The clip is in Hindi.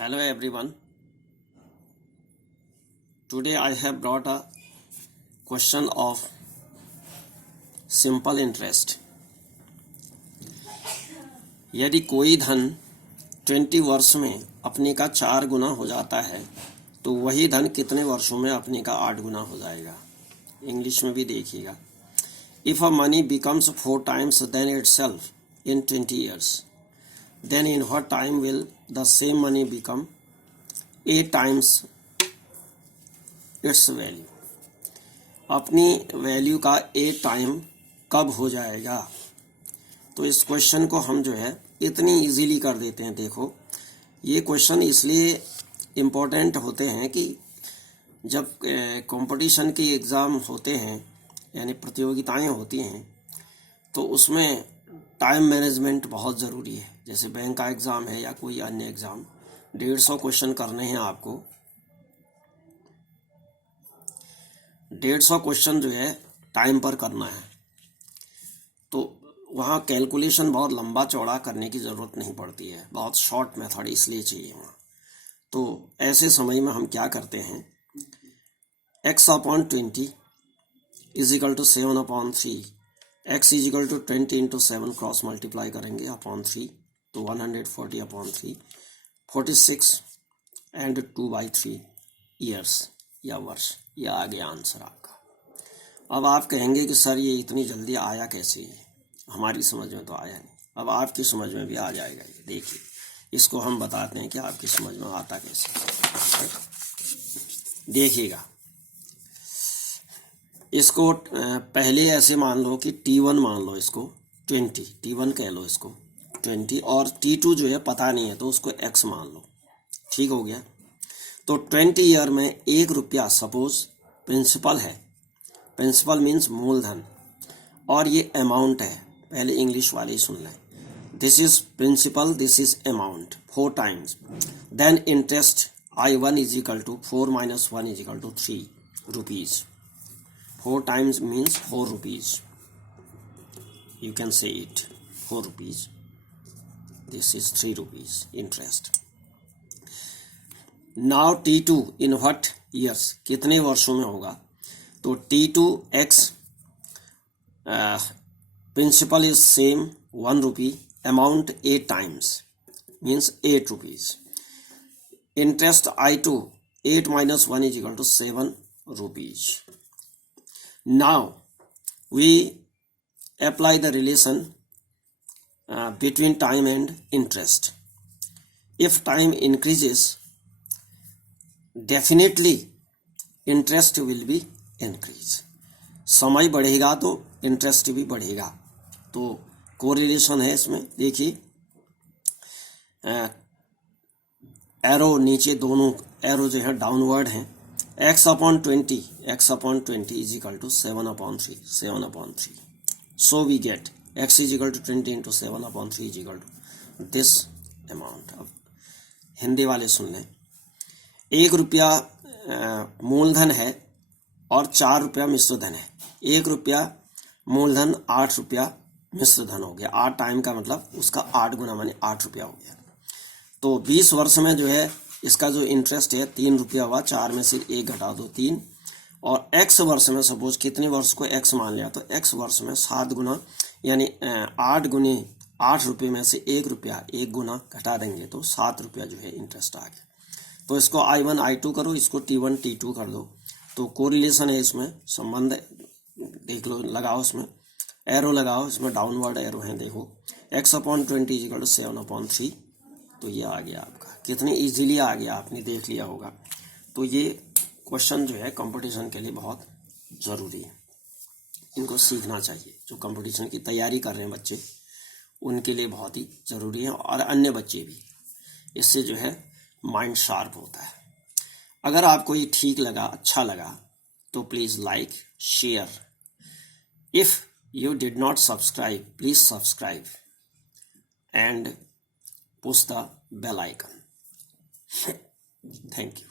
Hello everyone. Today I have brought a question of simple interest. यदि कोई धन 20 वर्ष में अपने का 4 गुना हो जाता है तो वही धन कितने वर्षों में अपने का 8 गुना हो जाएगा. इंग्लिश में भी देखिएगा. If a money becomes 4 times than itself in 20 years, then in what time will the same money become 8 times its value? अपनी वैल्यू का 8 टाइम कब हो जाएगा? तो इस क्वेश्चन को हम जो है इतनी इजीली कर देते हैं. देखो, ये क्वेश्चन इसलिए इम्पोर्टेंट होते हैं कि जब कंपटीशन के एग्ज़ाम होते हैं यानी प्रतियोगिताएं होती हैं तो उसमें टाइम मैनेजमेंट बहुत ज़रूरी है. जैसे बैंक का एग्ज़ाम है या कोई अन्य एग्ज़ाम, 150 क्वेश्चन करने हैं आपको. 150 क्वेश्चन जो है टाइम पर करना है, तो वहाँ कैलकुलेशन बहुत लंबा चौड़ा करने की ज़रूरत नहीं पड़ती है. बहुत शॉर्ट मेथड इसलिए चाहिए वहाँ. तो ऐसे समय में हम क्या करते हैं, x/20 is equal to 7/3. x is equal to 20 into 7 cross multiply करेंगे अपॉन 3 तो 140/3 46 एंड 2/3 ईयर्स या वर्ष. यह आ गया आंसर आपका. अब आप कहेंगे कि सर ये इतनी जल्दी आया कैसे? हमारी समझ में तो आया नहीं. अब आपकी समझ में भी आ जाएगा. ये देखिए, इसको हम बताते हैं कि आपकी समझ में आता कैसे. देखिएगा, इसको पहले ऐसे मान लो कि T1 मान लो, इसको 20 T1 कह लो, इसको 20, और T2 जो है पता नहीं है तो उसको x मान लो. ठीक हो गया. तो 20 ईयर में 1 रुपया सपोज प्रिंसिपल है. प्रिंसिपल मीन्स मूलधन, और ये अमाउंट है. पहले इंग्लिश वाले ही सुन लें. This is principal, this is amount 4 times. Then interest I1 is equal to 4 - 1 is equal to 3 rupees. 4 times means 4 rupees. You can say it 4 rupees. This is 3 rupees interest. Now T2 in what years? कितने वर्षों में होगा? तो T2 x principal is same 1 rupee, amount 8 times means 8 rupees. Interest I2 8 - 1 is equal to 7 rupees. Now we apply the relation between time and interest. If time increases, definitely interest will be increase. समय बढ़ेगा तो इंटरेस्ट भी बढ़ेगा. तो कोरिलेशन है इसमें. देखिए, एरो नीचे, दोनों एरो जो है डाउनवर्ड हैं. x/20 is equal to 7/3. So we get x is equal to 20 into 7/3 is equal to this amount. अब हिंदी वाले सुन लें. 1 रुपया मूलधन है और 4 रुपया मिश्र धन है. 1 रुपया मूलधन, 8 रुपया मिश्र धन हो गया. 8 टाइम का मतलब उसका 8 गुना माने 8 रुपया हो गया. तो 20 वर्ष में जो है इसका जो इंटरेस्ट है 3 रुपया हुआ. 4 में से 1 घटा दो 3. और x वर्ष में, सपोज कितने वर्ष को x मान लिया, तो x वर्ष में 7 गुना यानी 8 गुने 8 रुपये में से 1 रुपया 1 गुना घटा देंगे तो 7 रुपया जो है इंटरेस्ट आ गया. तो इसको I1 I2 करो, इसको T1 T2 कर दो. तो कोरिलेशन है इसमें, संबंध देख लो, लगाओ इसमें एरो लगाओ. इसमें डाउनवर्ड एरो हैं. देखो, x/20 इज इक्वल टू 7/3. तो ये आ गया आपका. कितनी इजीली आ गया, आपने देख लिया होगा. तो ये क्वेश्चन जो है कंपटीशन के लिए बहुत ज़रूरी है. इनको सीखना चाहिए. जो कंपटीशन की तैयारी कर रहे हैं बच्चे, उनके लिए बहुत ही ज़रूरी है, और अन्य बच्चे भी. इससे जो है माइंड शार्प होता है. अगर आपको ये ठीक लगा, अच्छा लगा, तो please like, share. If you did not subscribe, please subscribe and push the bell icon. Thank you.